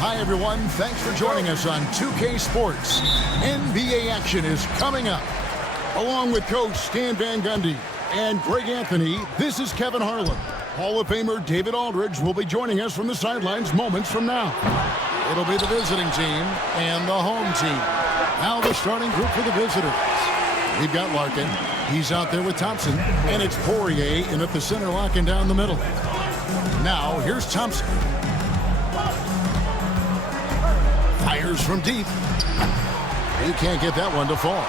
Hi, everyone. Thanks for joining us on 2K Sports. NBA action is coming up. Along with Coach Stan Van Gundy and Greg Anthony, this is Kevin Harlan. Hall of Famer David Aldridge will be joining us from the sidelines moments from now. It'll be the visiting team and the home team. Now the starting group for the visitors. We've got Larkin. He's out there with Thompson. And it's Poirier in at the center, locking down the middle. Now, here's Thompson. Fires from deep. He can't get that one to fall.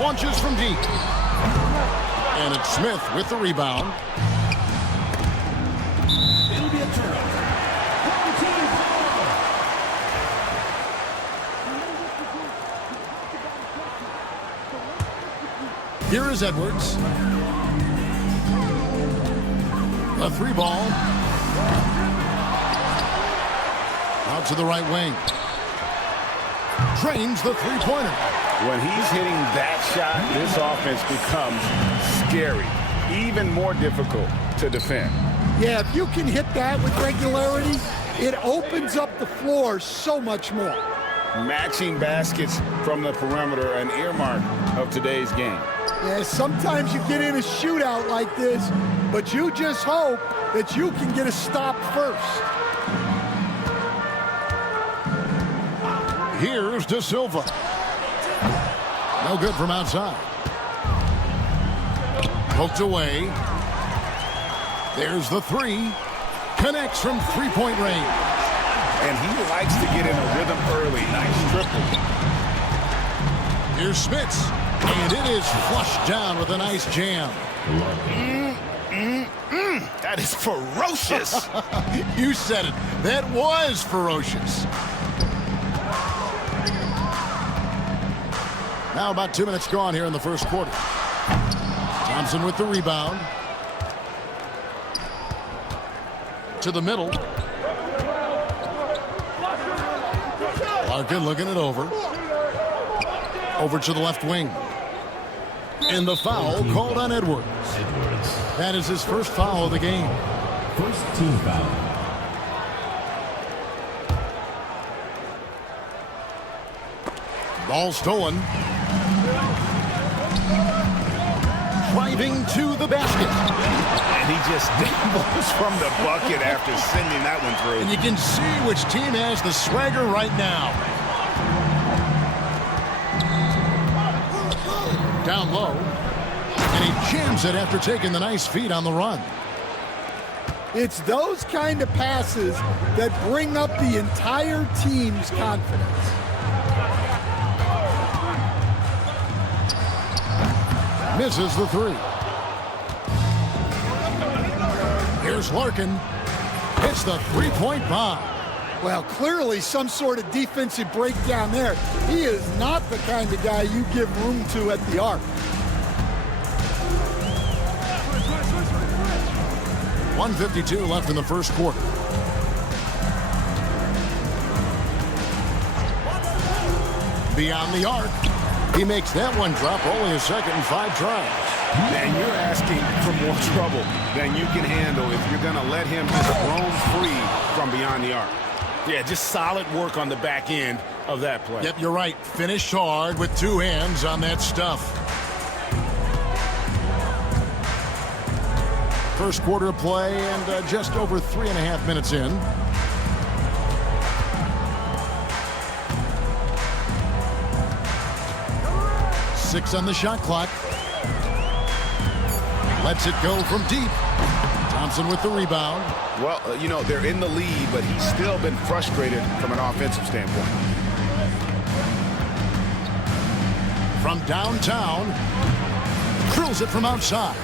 Launches from deep. And it's Smith with the rebound. It'll be a turnover. Here is Edwards. A three ball. Out to the right wing. Drains the three-pointer. When he's hitting that shot, this offense becomes scary, even more difficult to defend. Yeah, if you can hit that with regularity, it opens up the floor so much more. Matching baskets from the perimeter, an earmark of today's game. Yeah, sometimes you get in a shootout like this, but you just hope that you can get a stop first. Here's De Silva. No good from outside. Poked away. There's the three. Connects from three-point range. And he likes to get in a rhythm early. Nice triple. Here's Smits. And it is flushed down with a nice jam. That is ferocious. You said it. That was ferocious. Now about 2 minutes gone here in the first quarter. Thompson with the rebound. To the middle. Larkin looking it over. Over to the left wing. And the foul called on Edwards. That is his first foul of the game. First team foul. Ball stolen. Driving to the basket. And he just dabbles from the bucket after sending that one through. And you can see which team has the swagger right now. Down low. And he jams it after taking the nice feed on the run. It's those kind of passes that bring up the entire team's confidence. Misses the three. Here's Larkin. Hits the three-point bomb. Well, clearly some sort of defensive breakdown there. He is not the kind of guy you give room to at the arc. 1:52 left in the first quarter. Beyond the arc. He makes that one drop, only a second and 5 tries. And you're asking for more trouble than you can handle if you're going to let him just roam free from beyond the arc. Yeah, just solid work on the back end of that play. Yep, you're right. Finished hard with 2 hands on that stuff. First quarter of play and just over 3.5 minutes in. Six on the shot clock. Lets it go from deep. Thompson with the rebound. Well, you know, they're in the lead, but he's still been frustrated from an offensive standpoint. From downtown. Drills it from outside.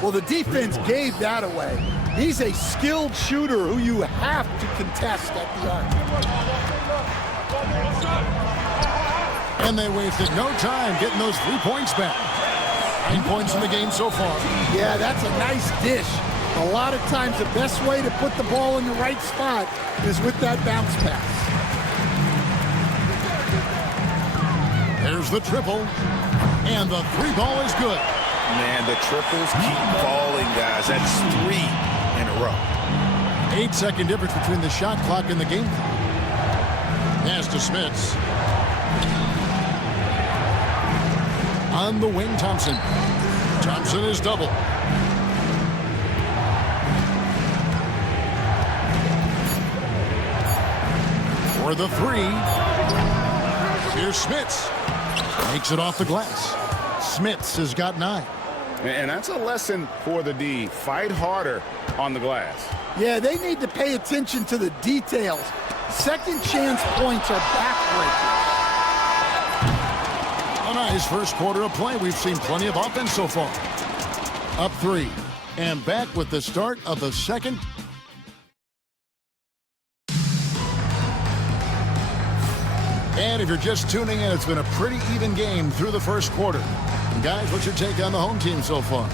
Well, the defense gave that away. He's a skilled shooter who you have to contest at the arc. And they wasted no time getting those 3 points back. 9 points in the game so far. Yeah, that's a nice dish. A lot of times the best way to put the ball in the right spot is with that bounce pass. There's the triple. And the three ball is good. Man, the triples keep falling, guys. That's 3 in a row. 8-second difference between the shot clock and the game clock. Pass to Smits. On the wing, Thompson. Thompson is double. For the three. Here's Smits. Makes it off the glass. Smits has got 9. And that's a lesson for the D. Fight harder on the glass. Yeah, they need to pay attention to the details. Second chance points are backbreaking. A nice first quarter of play. We've seen plenty of offense so far. Up 3. And back with the start of the second. And if you're just tuning in, it's been a pretty even game through the first quarter. And guys, what's your take on the home team so far?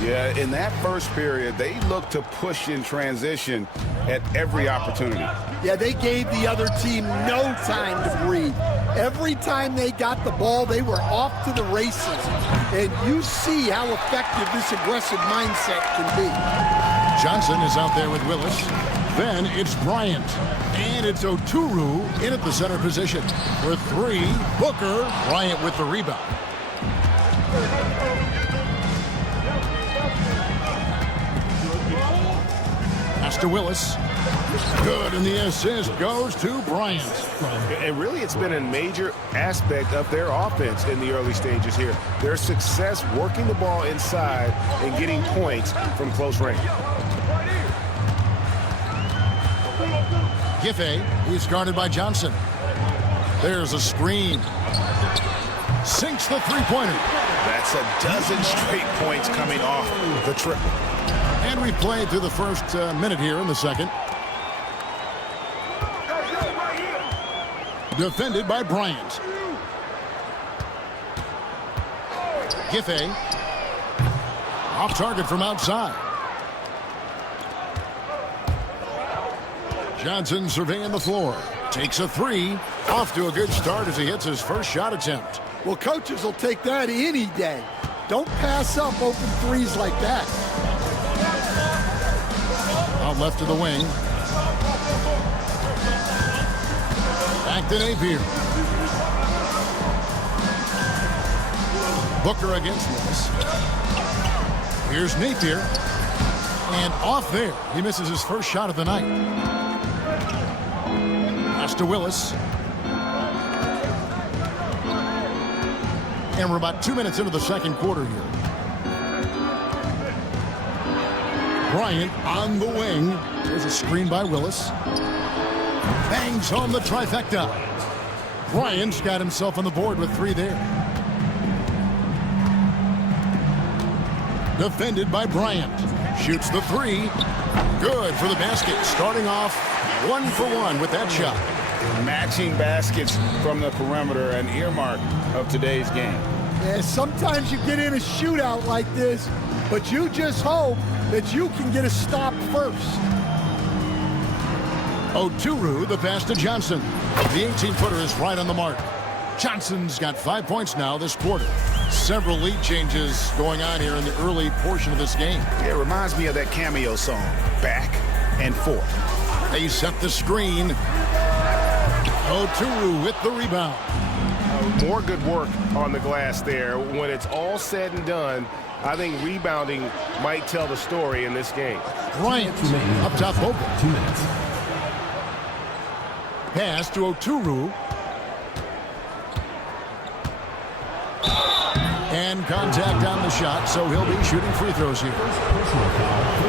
Yeah, in that first period, they looked to push in transition at every opportunity. Yeah, they gave the other team no time to breathe. Every time they got the ball, they were off to the races. And you see how effective this aggressive mindset can be. Johnson is out there with Willis. Then it's Bryant. And it's Oturu in at the center position. For 3, Booker. Bryant with the rebound. Pass to Willis. Good, and the assist goes to Bryant. And really, it's been a major aspect of their offense in the early stages here. Their success working the ball inside and getting points from close range. Giffey, he's guarded by Johnson. There's a screen. Sinks the three-pointer. That's a dozen straight points coming off the triple. And we played through the first minute here in the second. Defended by Bryant. Giffey. Off target from outside. Johnson surveying the floor. Takes a 3. Off to a good start as he hits his first shot attempt. Well, coaches will take that any day. Don't pass up open threes like that. Out left to the wing. Back to Napier. Booker against Willis. Here's Napier. And off there. He misses his first shot of the night. Pass to Willis. And we're about 2 minutes into the second quarter here. Bryant on the wing. There's a screen by Willis. Bangs home the trifecta. Bryant's got himself on the board with 3 there. Defended by Bryant. Shoots the 3. Good for the basket. Starting off 1 for 1 with that shot. Matching baskets from the perimeter, an earmark of today's game. Yeah, sometimes you get in a shootout like this, but you just hope that you can get a stop first. Oturu, the pass to Johnson. The 18-footer is right on the mark. Johnson's got 5 points now this quarter. Several lead changes going on here in the early portion of this game. It reminds me of that cameo song, Back and Forth. They set the screen. Oturu with the rebound. More good work on the glass there. When it's all said and done, I think rebounding might tell the story in this game. Bryant up top open. 2 minutes. Pass to Oturu. And contact on the shot, so he'll be shooting free throws here.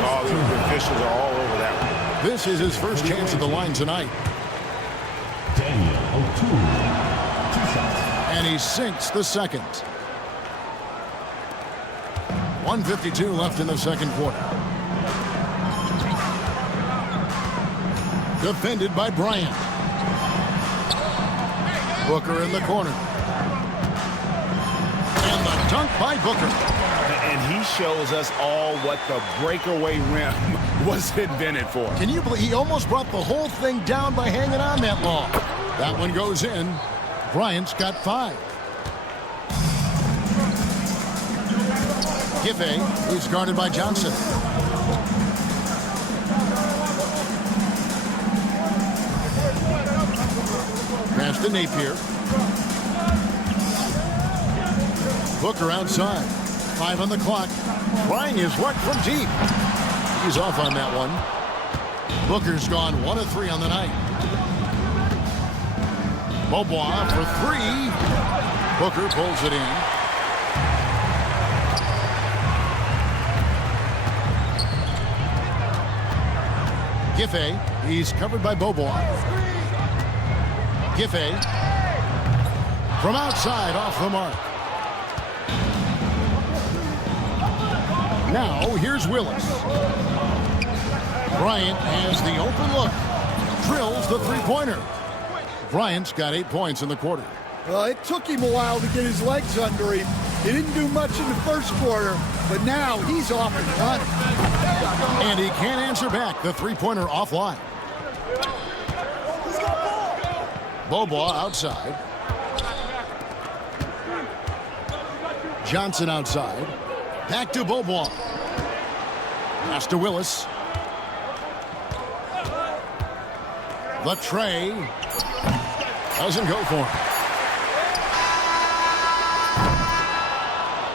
All the officials are all over that one. This is his first chance at the line tonight. Daniel Oturu. 2 shots. And he sinks the second. 1:52 left in the second quarter. Defended by Bryant. Booker in the corner. And the dunk by Booker. And he shows us all what the breakaway rim was invented for. Can you believe he almost brought the whole thing down by hanging on that long? That one goes in. Bryant's got 5. Giffey is guarded by Johnson. Pass to Napier. Booker outside. 5 on the clock. Trying his luck from deep. He's off on that one. Booker's gone 1 of 3 on the night. Beaubois for 3. Booker pulls it in. Giffey, he's covered by Beaubois. Giffey from outside off the mark. Now here's Willis. Bryant has the open look. Drills the three-pointer. Bryant's got 8 points in the quarter. Well, it took him a while to get his legs under him. He didn't do much in the first quarter, but now he's off and running. And he can't answer back. The three-pointer offline. Beaubois outside. Johnson outside. Back to Beaubois. Pass to Willis. The tray doesn't go for him.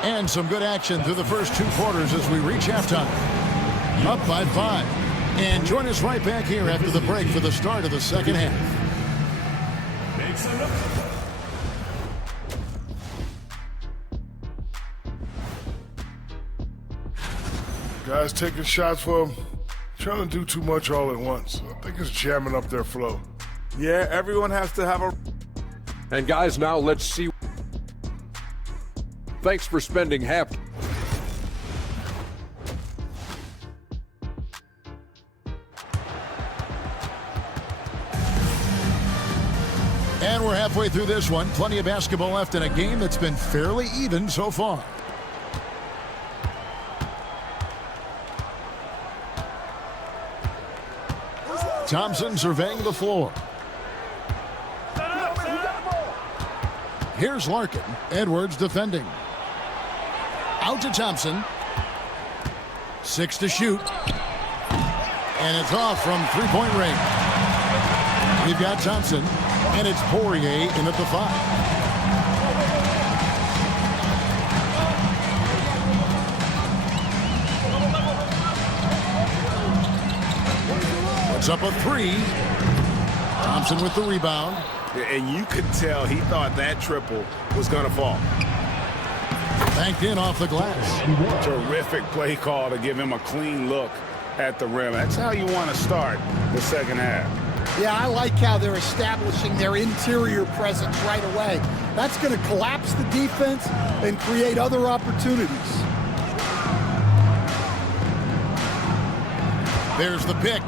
And some good action through the first 2 quarters as we reach halftime. Up by 5. And join us right back here after the break for the start of the second half. Guys taking shots, well, trying to do too much all at once. I think it's jamming up their flow. Yeah, everyone has to have a... And guys, now let's see. Thanks for spending half. And we're halfway through this one. Plenty of basketball left in a game that's been fairly even so far. Thompson surveying the floor. Here's Larkin. Edwards defending. Out to Thompson. 6 to shoot. And it's off from three-point range. We've got Thompson. And it's Poirier in at the 5. Puts up a 3. Thompson with the rebound. And you could tell he thought that triple was going to fall. Banked in off the glass. Terrific play call to give him a clean look at the rim. That's how you want to start the second half. Yeah, I like how they're establishing their interior presence right away. That's going to collapse the defense and create other opportunities. There's the pick.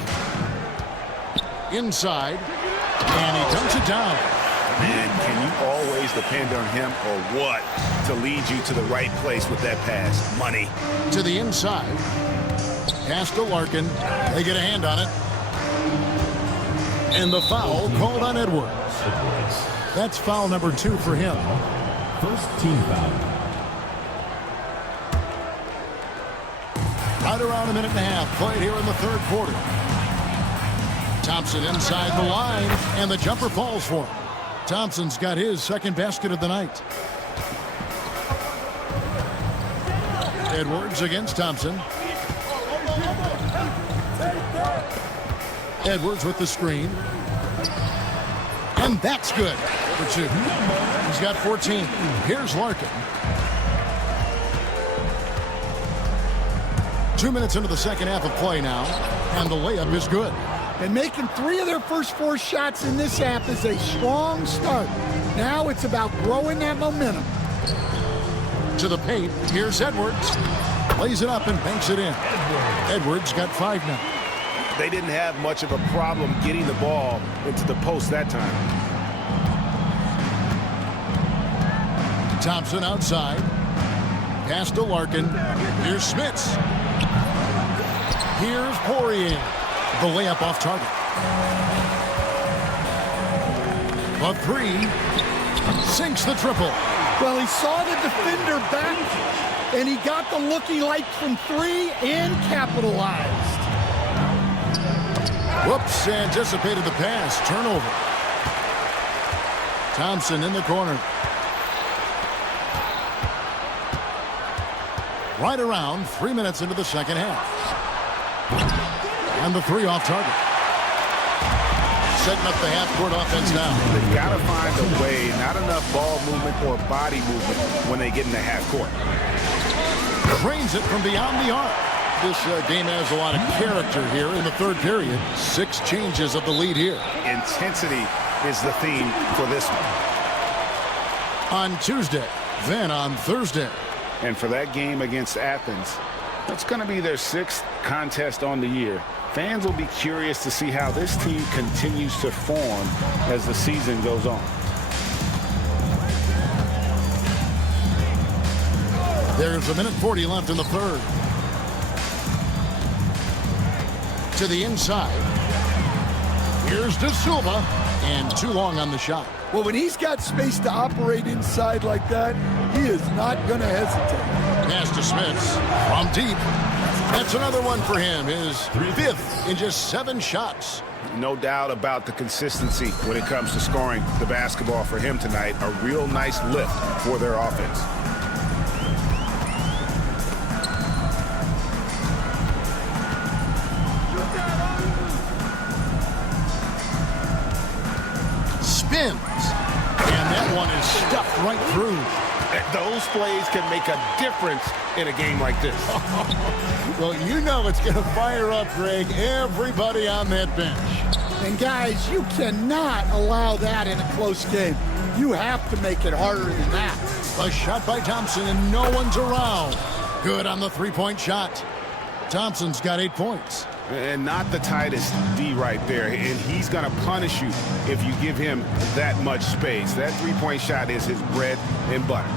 Inside. And he dumps it down. Man, can you always depend on him or what to lead you to the right place with that pass? Money. To the inside. Pass to Larkin. They get a hand on it. And the foul called on Edwards. That's foul number 2 for him. First team foul. Right around a minute and a half played here in the third quarter. Thompson inside the line, and the jumper falls for him. Thompson's got his second basket of the night. Edwards against Thompson. Edwards with the screen. And that's good for 2. He's got 14. Here's Larkin. 2 minutes into the second half of play now, and the layup is good. And making 3 of their first 4 shots in this half is a strong start. Now it's about growing that momentum. To the paint, here's Edwards. Lays it up and banks it in. Edwards got 5 now. They didn't have much of a problem getting the ball into the post that time. Thompson outside. Pass to Larkin. Here's Smits. Here's Poirier. The layup off target. A 3. Sinks the triple. Well, he saw the defender back and he got the looking like from three and capitalized. Whoops, anticipated the pass. Turnover. Thompson in the corner. Right around 3 minutes into the second half. And the three off target. Setting up the half-court offense now. They've got to find a way, not enough ball movement or body movement when they get in the half-court. Drains it from beyond the arc. This game has a lot of character here in the third period. 6 changes of the lead here. Intensity is the theme for this one. On Tuesday, then on Thursday. And for that game against Athens, that's going to be their 6th contest on the year. Fans will be curious to see how this team continues to form as the season goes on. There's 1:40 left in the third. To the inside. Here's De Silva, and too long on the shot. Well, when he's got space to operate inside like that, he is not going to hesitate. Pass to Smith from deep. That's another one for him. His 5th in just 7 shots. No doubt about the consistency when it comes to scoring the basketball for him tonight. A real nice lift for their offense. Spins. And that one is stuffed right through. Those plays can make a difference in a game like this. Well, you know it's going to fire up, Greg, everybody on that bench. And guys, you cannot allow that in a close game. You have to make it harder than that. A shot by Thompson, and no one's around. Good on the three-point shot. Thompson's got 8 points. And not the tightest D right there. And he's going to punish you if you give him that much space. That three-point shot is his bread and butter.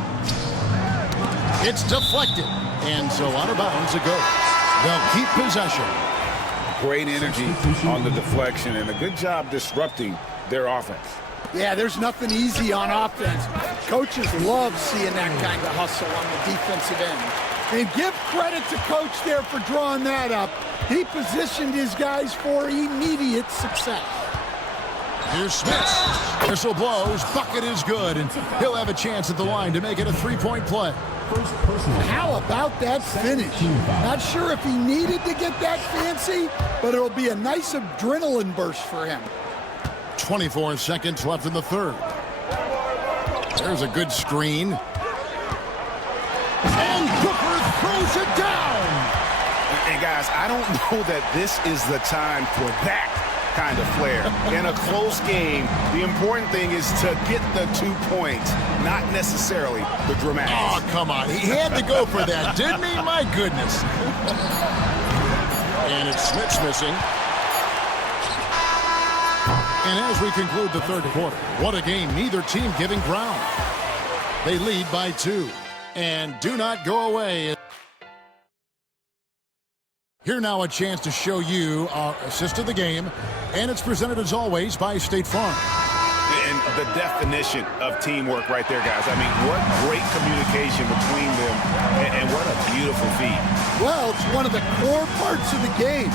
It's deflected. And so out of bounds it goes. They'll keep possession. Great energy on the deflection and a good job disrupting their offense. Yeah, there's nothing easy on offense. Coaches love seeing that kind of hustle on the defensive end. And give credit to Coach there for drawing that up. He positioned his guys for immediate success. Here's Smith. Whistle blows. Bucket is good. And he'll have a chance at the line to make it a three-point play. How about that finish? Not sure if he needed to get that fancy, but it'll be a nice adrenaline burst for him. 24 seconds left in the third. There's a good screen. And Booker throws it down. And guys, I don't know that this is the time for that kind of flair. In a close game, the important thing is to get the 2 points, not necessarily the dramatics. Oh, come on. He had to go for that, didn't he? My goodness. And it's Smith's missing. And as we conclude the third quarter, what a game. Neither team giving ground. They lead by 2. And do not go away. Here now a chance to show you our assist of the game. And it's presented as always by State Farm. And the definition of teamwork right there, guys. I mean, what great communication between them and what a beautiful feed. Well, it's one of the core parts of the game.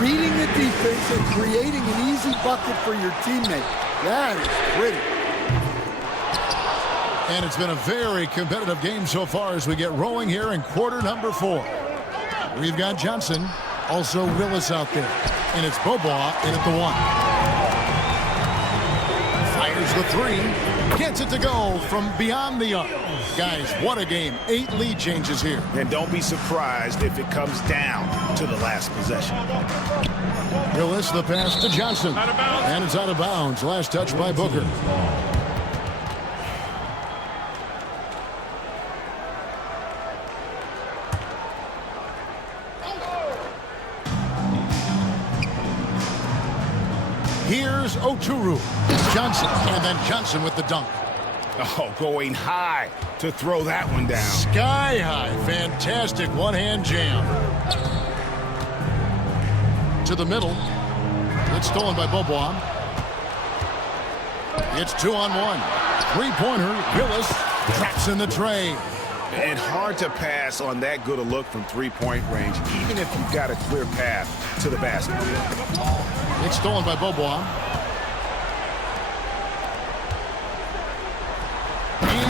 Reading the defense and creating an easy bucket for your teammate. That is pretty. And it's been a very competitive game so far as we get rolling here in quarter number 4. We've got Johnson, also Willis out there. And it's Bobois in at the 1. Fires the 3. Gets it to go from beyond the arc. Guys, what a game. 8 lead changes here. And don't be surprised if it comes down to the last possession. Willis, the pass to Johnson. And it's out of bounds. Last touch by Booker. Here's Oturu. Johnson. And then Johnson with the dunk. Oh, going high to throw that one down. Sky high. Fantastic one-hand jam. To the middle. It's stolen by Bobois. It's 2-on-1. Three-pointer. Willis traps in the tray. And hard to pass on that good a look from three-point range, even if you've got a clear path to the basket. It's stolen by Beaubois.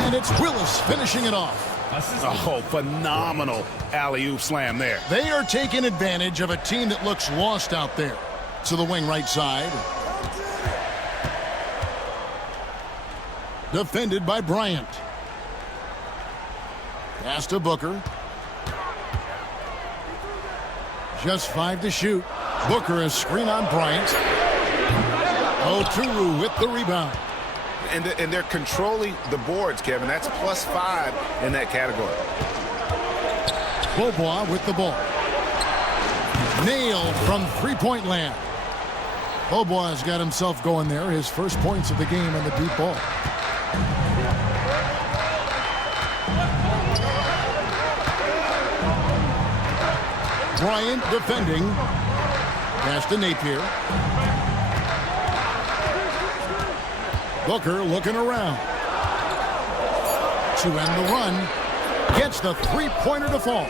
And it's Willis finishing it off. Oh, phenomenal alley-oop slam there. They are taking advantage of a team that looks lost out there. To the wing right side. Defended by Bryant. Pass to Booker. Just 5 to shoot. Booker is screen on Bryant. Oturu with the rebound. And they're controlling the boards, Kevin. That's +5 in that category. Beaubois with the ball. Nailed from three-point land. Beaubois has got himself going there. His first points of the game on the deep ball. Bryant defending. Pass to Napier. Booker looking around. To end the run. Gets the three-pointer to fall.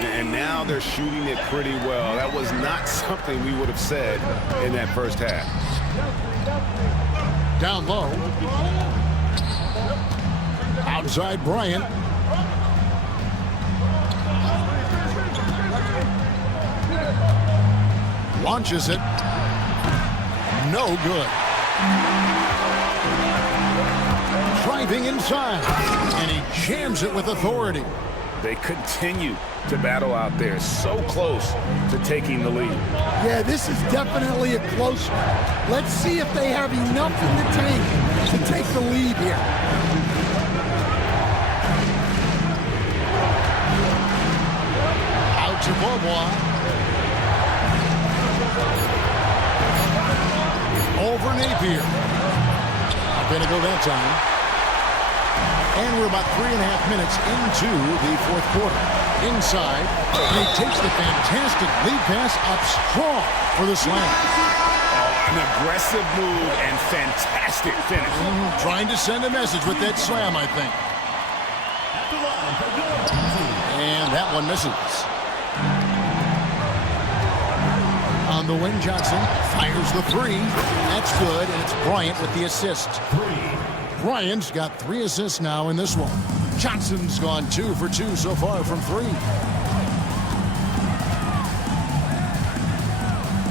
And now they're shooting it pretty well. That was not something we would have said in that first half. Down low. Outside Bryant. Launches it. No good. Driving inside. And he jams it with authority. They continue to battle out there. So close to taking the lead. Yeah, this is definitely a close one. Let's see if they have enough in the tank to take the lead here. Out to Beaubois. Over Napier. Not going to go that time. And we're about 3.5 minutes into the fourth quarter. Inside, and he takes the fantastic lead pass up strong for the slam. An aggressive move and fantastic finish. Trying to send a message with that slam, I think. And that one misses. On the wing, Johnson fires the three. That's good, and it's Bryant with the assist. Bryant's got 3 assists now in this one. Johnson's gone 2 for 2 so far from 3.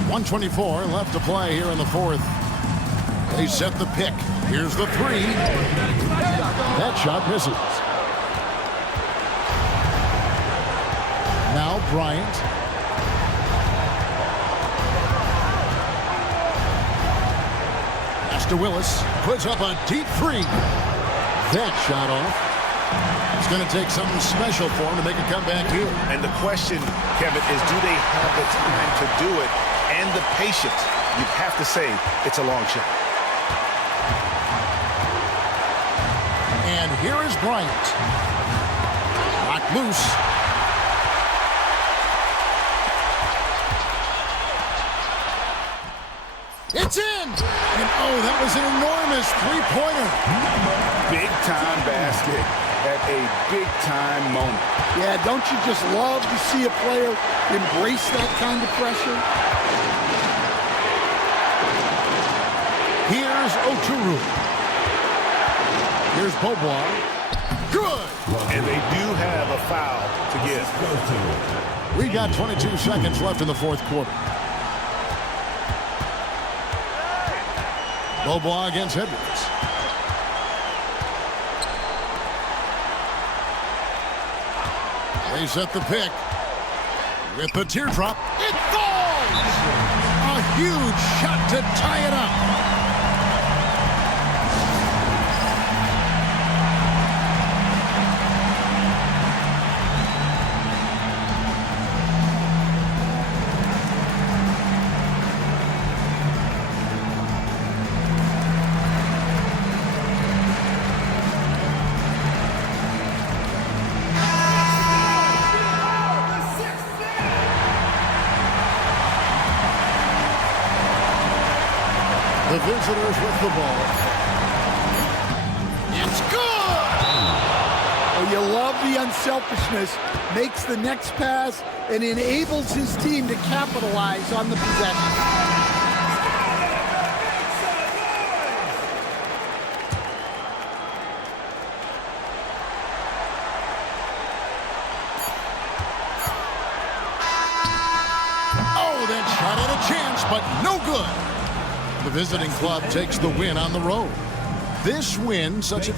1:24 left to play here in the fourth. They set the pick. Here's the 3. That shot misses. Now Bryant. Pass to Willis. Puts up a deep 3. That shot off. It's going to take something special for him to make a comeback here. And the question, Kevin, is do they have the time to do it and the patience? You'd have to say it's a long shot. And here is Bryant. Knocked loose. It's in! And oh, that was an enormous three-pointer. Big-time basket at a big-time moment. Yeah, don't you just love to see a player embrace that kind of pressure? Here's Oturu. Here's Beaubois. Good! And they do have a foul to give. We got 22 seconds left in the fourth quarter. Beaubois against Edwards. They set the pick. With the teardrop, it falls! A huge shot to tie it up. The visitors with the ball. It's good! Well, you love the unselfishness, makes the next pass, and enables his team to capitalize on the possession. That shot had a chance, but no good. The visiting club takes the win on the road. This win, such a